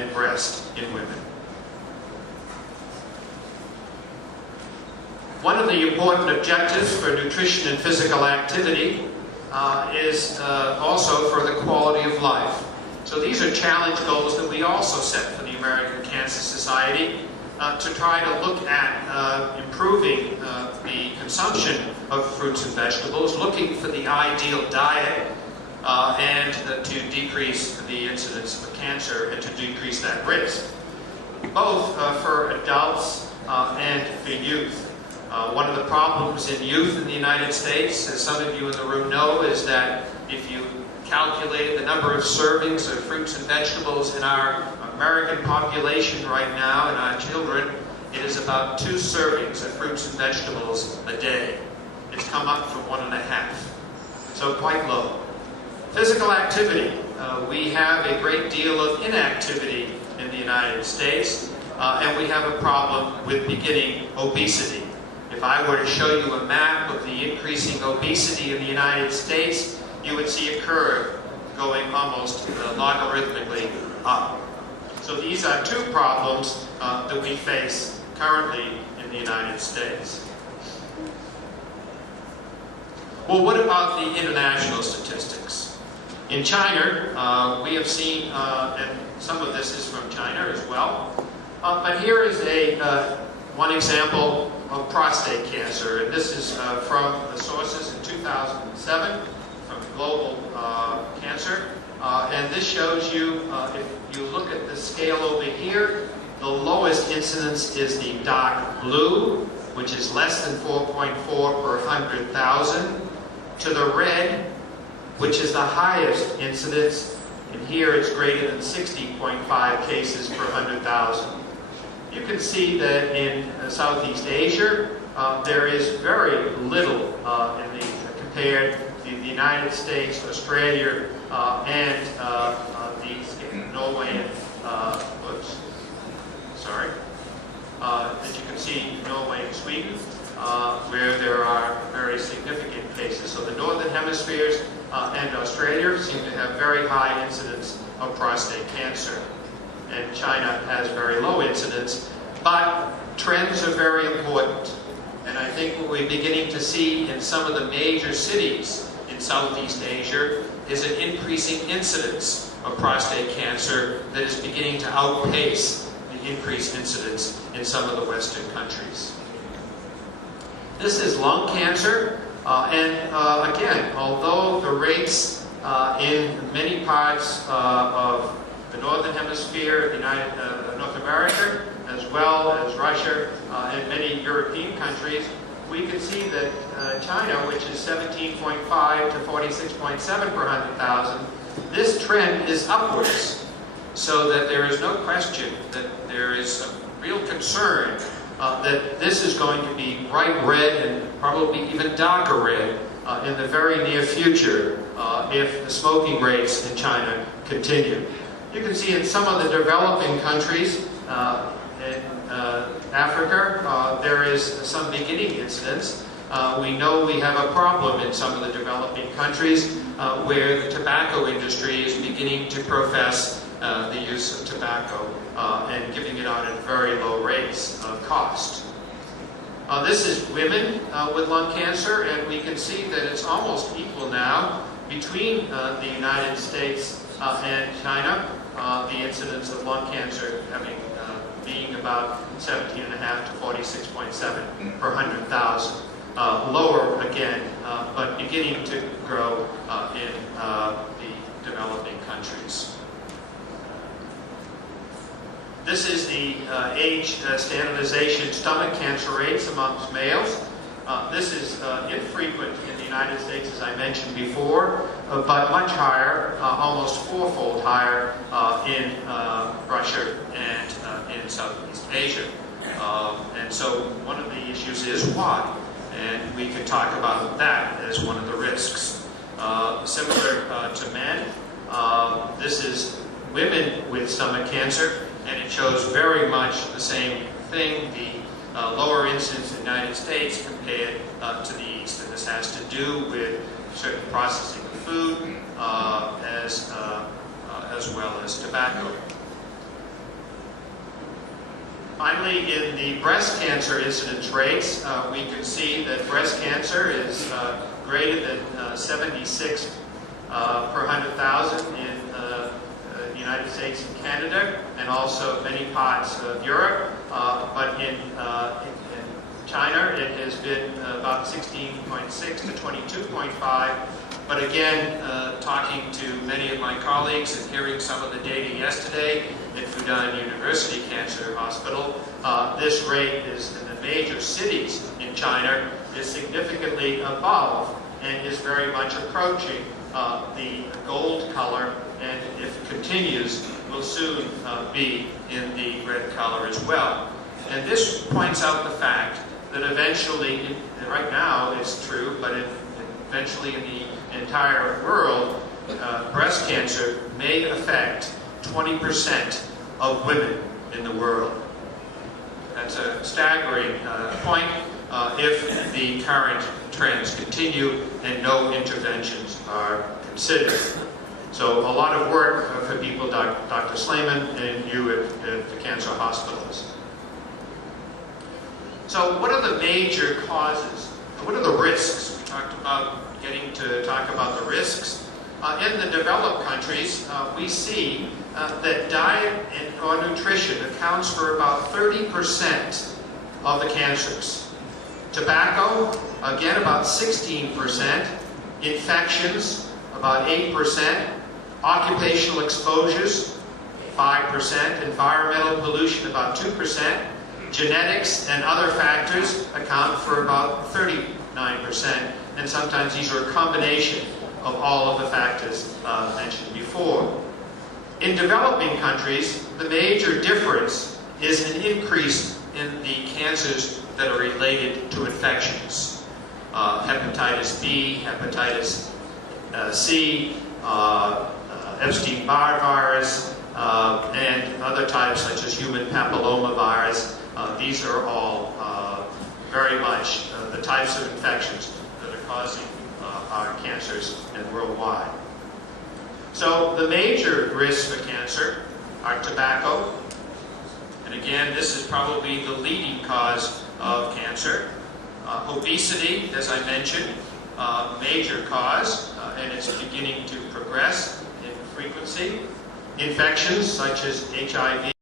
and breast in women. One of the important objectives for nutrition and physical activity is also for the quality of life. So these are challenge goals that we also set for the American Cancer Society to try to look at improving the consumption of fruits and vegetables, looking for the ideal diet, and to decrease the incidence of cancer and to decrease that risk, both for adults and for youth. One of the problems in youth in the United States, as some of you in the room know, is that if you calculate the number of servings of fruits and vegetables in our American population right now, and our children, it is about 2 servings of fruits and vegetables a day. It's come up from 1.5, so quite low. Physical activity. We have a great deal of inactivity in the United States, and we have a problem with beginning obesity. If I were to show you a map of the increasing obesity in the United States, you would see a curve going almost logarithmically up. So these are 2 problems that we face currently in the United States. Well, what about the international statistics? In China, we have seen, and some of this is from China as well, but here is one example of prostate cancer, and this is from the sources in 2007 from Global Cancer, and this shows you, if you look at the scale over here, the lowest incidence is the dark blue, which is less than 4.4 per 100,000, to the red, which is the highest incidence, and here it's greater than 60.5 cases per 100,000. You can see that in Southeast Asia, there is very little compared to the United States, Australia, and Norway and, as you can see, Norway and Sweden, where there are very significant cases. So the Northern Hemispheres and Australia seem to have very high incidence of prostate cancer. And China has very low incidence, but trends are very important. And I think what we're beginning to see in some of the major cities in Southeast Asia is an increasing incidence of prostate cancer that is beginning to outpace the increased incidence in some of the Western countries. This is lung cancer, and again, although the rates in many parts of the Northern Hemisphere, North America, as well as Russia and many European countries, we can see that China, which is 17.5 to 46.7 per 100,000, this trend is upwards, so that there is no question that there is a real concern that this is going to be bright red and probably even darker red in the very near future if the smoking rates in China continue. You can see in some of the developing countries in Africa, there is some beginning incidence. We know we have a problem in some of the developing countries where the tobacco industry is beginning to profess the use of tobacco and giving it out at very low rates of cost. This is women with lung cancer, and we can see that it's almost equal now between the United States and China. The incidence of lung cancer being about 17.5 to 46.7 per 100,000. Lower again, but beginning to grow in the developing countries. This is the age standardization stomach cancer rates amongst males. This is infrequent in the United States, as I mentioned before, but much higher, almost 4-fold higher in Russia and in Southeast Asia. And so one of the issues is why, and we could talk about that as one of the risks. Similar to men, this is women with stomach cancer, and it shows very much the same thing, the lower incidence in the United States compared to the East. And this has to do with certain processing of food as well as tobacco. Finally, in the breast cancer incidence rates, we can see that breast cancer is greater than 76 per 100,000 in the United States and Canada, and also many parts of Europe. But in China, it has been about 16.6 to 22.5. But again, talking to many of my colleagues and hearing some of the data yesterday at Fudan University Cancer Hospital, this rate is in the major cities in China is significantly above and is very much approaching the gold color, and if it continues, will soon be in the red color as well. And this points out the fact that eventually, right now it's true, but eventually in the entire world, breast cancer may affect 20% of women in the world. That's a staggering point if the current trends continue and no interventions are considered. So a lot of work for people, Dr. Slayman and you at the cancer hospitals. So what are the major causes? What are the risks? We talked about getting to talk about the risks. In the developed countries, we see that diet or nutrition accounts for about 30% of the cancers. Tobacco, again, about 16%. Infections, about 8%. Occupational exposures, 5%. Environmental pollution, about 2%. Genetics and other factors account for about 39%. And sometimes these are a combination of all of the factors mentioned before. In developing countries, the major difference is an increase in the cancers that are related to infections. Hepatitis B, hepatitis C, Epstein-Barr virus, and other types such as human papillomavirus. These are all very much the types of infections that are causing our cancers and worldwide. So the major risks for cancer are tobacco, and again, this is probably the leading cause of cancer. Obesity, as I mentioned, major cause, and it's beginning to progress in frequency. Infections such as HIV,